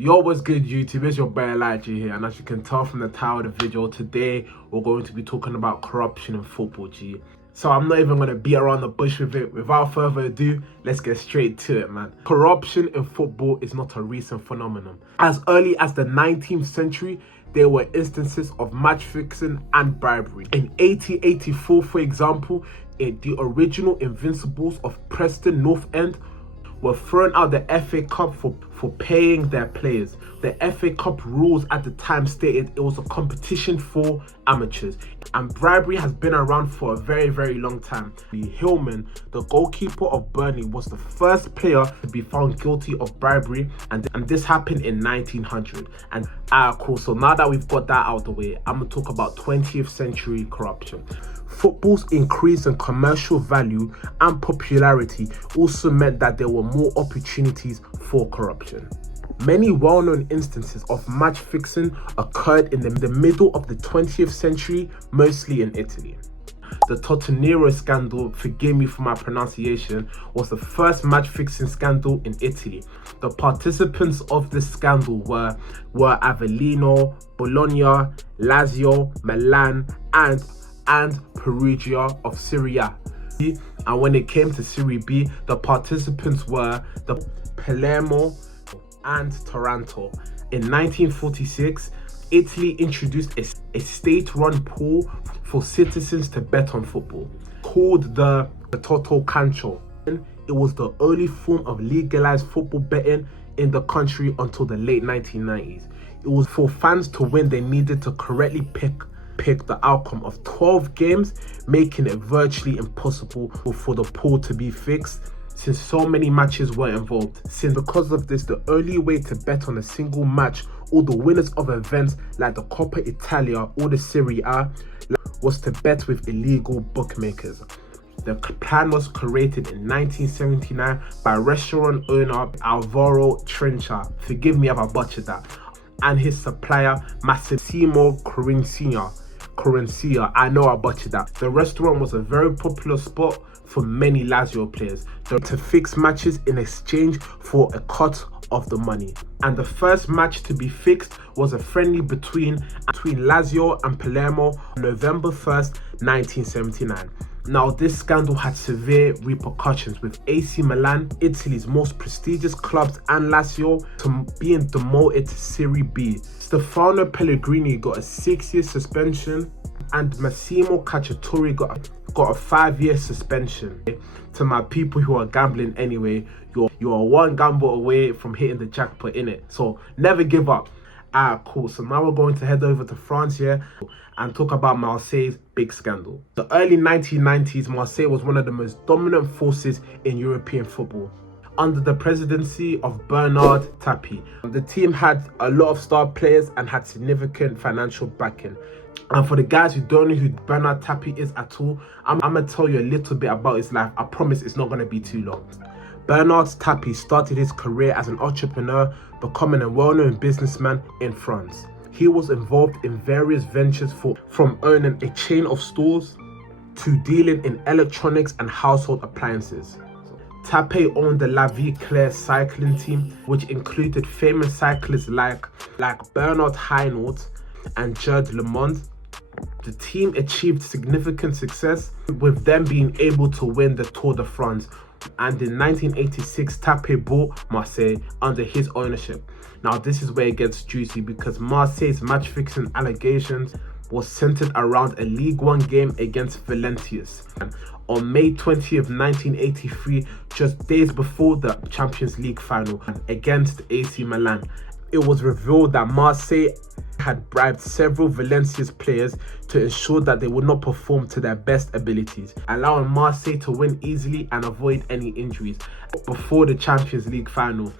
Yo, what's good YouTube? It's your boy Elijah here, and as you can tell from the title of the video, today we're going to be talking about corruption in football, G. So I'm not even going to beat around the bush with it. Without further ado, let's get straight to it, man. Corruption in football is not a recent phenomenon. As early as the 19th century, there were instances of match fixing and bribery. In 1884, for example, the original Invincibles of Preston North End were thrown out the FA Cup for paying their players. The FA Cup rules at the time stated it was a competition for amateurs, and bribery has been around for a very long time. Hillman, the goalkeeper of Burnley, was the first player to be found guilty of bribery, and this happened in 1900. And cool, so now that we've got that out of the way, I'm gonna talk about 20th century corruption. Football's increase in commercial value and popularity also meant that there were more opportunities for corruption. Many well-known instances of match fixing occurred in the middle of the 20th century, mostly in Italy. The Totonero scandal, forgive me for my pronunciation, was the first match fixing scandal in Italy. The participants of this scandal were Avellino, Bologna, Lazio, Milan, and Perugia of Serie A. And when it came to Serie B, the participants were the Palermo and Taranto. In 1946, Italy introduced a state-run pool for citizens to bet on football, called the Totonero. It was the only form of legalized football betting in the country until the late 1990s. It was for fans to win, they needed to correctly pick the outcome of 12 games, making it virtually impossible for the pool to be fixed since so many matches were involved. Because of this, the only way to bet on a single match or the winners of events like the Coppa Italia or the Serie A was to bet with illegal bookmakers. The plan was created in 1979 by restaurant owner Alvaro Trencha, forgive me if I butchered that, and his supplier Massimo Corencia. I know I butchered that. The restaurant was a very popular spot for many Lazio players to fix matches in exchange for a cut of the money. And the first match to be fixed was a friendly between Lazio and Palermo on November 1st, 1979. Now, this scandal had severe repercussions, with AC Milan, Italy's most prestigious clubs, and Lazio being demoted to Serie B. Stefano Pellegrini got a 6-year suspension, and Massimo Calciopoli got a 5-year suspension. To my people who are gambling anyway, you're one gamble away from hitting the jackpot, innit? So never give up. Cool. So now we're going to head over to France here and talk about Marseille's big scandal. The early 1990s, Marseille was one of the most dominant forces in European football. Under the presidency of Bernard Tapie, the team had a lot of star players and had significant financial backing. And for the guys who don't know who Bernard Tapie is at all, I'm going to tell you a little bit about his life. I promise it's not going to be too long. Bernard Tapie started his career as an entrepreneur, becoming a well-known businessman in France. He was involved in various ventures from owning a chain of stores to dealing in electronics and household appliances. Tapie owned the La Vie Claire cycling team, which included famous cyclists like Bernard Hinault and Gerd Lemond. The team achieved significant success, with them being able to win the Tour de France. And in 1986, Tapie bought Marseille under his ownership. Now this is where it gets juicy, because Marseille's match-fixing allegations was centered around a League One game against Valenciennes on May 20th, 1983, just days before the Champions League final against AC Milan. It was revealed that Marseille had bribed several Valenciennes players to ensure that they would not perform to their best abilities, allowing Marseille to win easily and avoid any injuries before the Champions League final.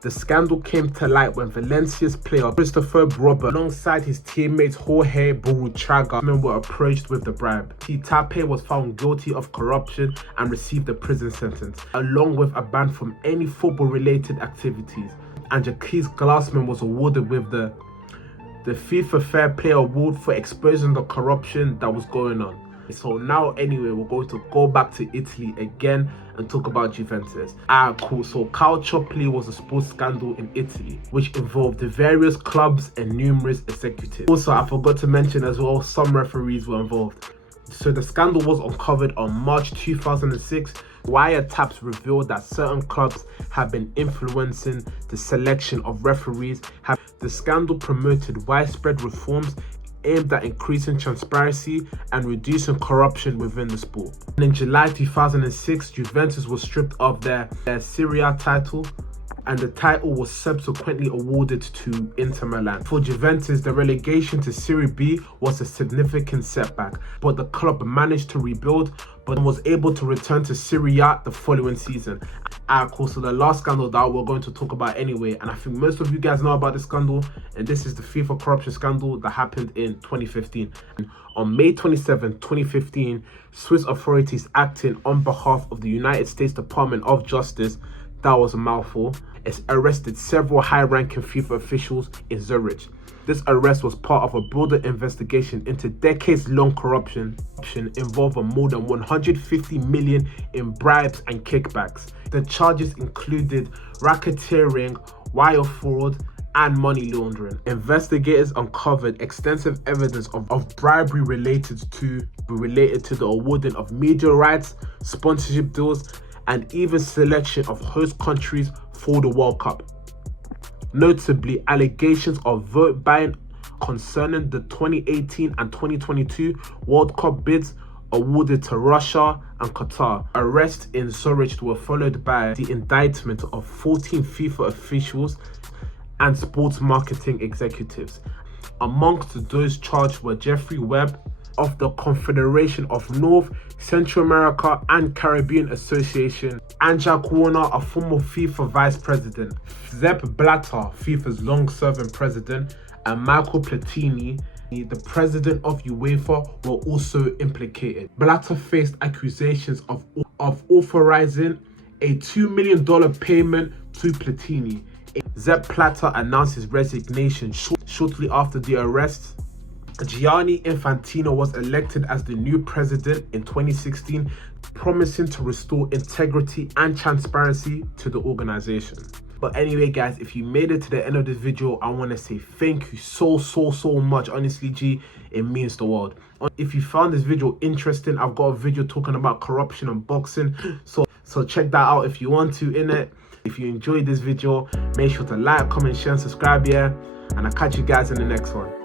The scandal came to light when Valencia's player Christopher Robert, alongside his teammates Jorge Burruchaga, were approached with the bribe. Tapie was found guilty of corruption and received a prison sentence, along with a ban from any football-related activities. And Jacques Glassman was awarded with the FIFA Fair Play Award for exposing the corruption that was going on. So now anyway, we're going to go back to Italy again and talk about Juventus. Cool. So Calciopoli was a sports scandal in Italy, which involved the various clubs and numerous executives. Also, I forgot to mention as well, some referees were involved. So the scandal was uncovered on March 2006. Wiretaps revealed that certain clubs have been influencing the selection of referees. The scandal promoted widespread reforms aimed at increasing transparency and reducing corruption within the sport. And in July 2006, Juventus was stripped of their Serie A title, and the title was subsequently awarded to Inter Milan. For Juventus, the relegation to Serie B was a significant setback, but the club managed to rebuild, but was able to return to Serie A the following season. Cool. So the last scandal that we're going to talk about anyway, and I think most of you guys know about this scandal, and this is the FIFA corruption scandal that happened in 2015. And on May 27, 2015, Swiss authorities acting on behalf of the United States Department of Justice, that was a mouthful, has arrested several high-ranking FIFA officials in Zurich. This arrest was part of a broader investigation into decades-long corruption involving more than 150 million in bribes and kickbacks. The charges included racketeering, wire fraud, and money laundering. Investigators uncovered extensive evidence of bribery related to the awarding of media rights, sponsorship deals, and even selection of host countries for the World Cup. Notably, allegations of vote buying concerning the 2018 and 2022 World Cup bids awarded to Russia and Qatar. Arrests in Zurich were followed by the indictment of 14 FIFA officials and sports marketing executives. Amongst those charged were Jeffrey Webb of the Confederation of North, Central America and Caribbean Association, and Jack Warner, a former FIFA vice president, Sepp Blatter, FIFA's long-serving president, and Michael Platini, the president of UEFA, were also implicated. Blatter faced accusations of authorizing a $2 million payment to Platini. Sepp Blatter announced his resignation shortly after the arrest. Gianni Infantino was elected as the new president in 2016, promising to restore integrity and transparency to the organization. But anyway guys, if you made it to the end of this video, I want to say thank you so much. Honestly G, it means the world. If you found this video interesting, I've got a video talking about corruption and boxing, so check that out if you want to in it. If you enjoyed this video, make sure to like, comment, share and subscribe, yeah, and I'll catch you guys in the next one.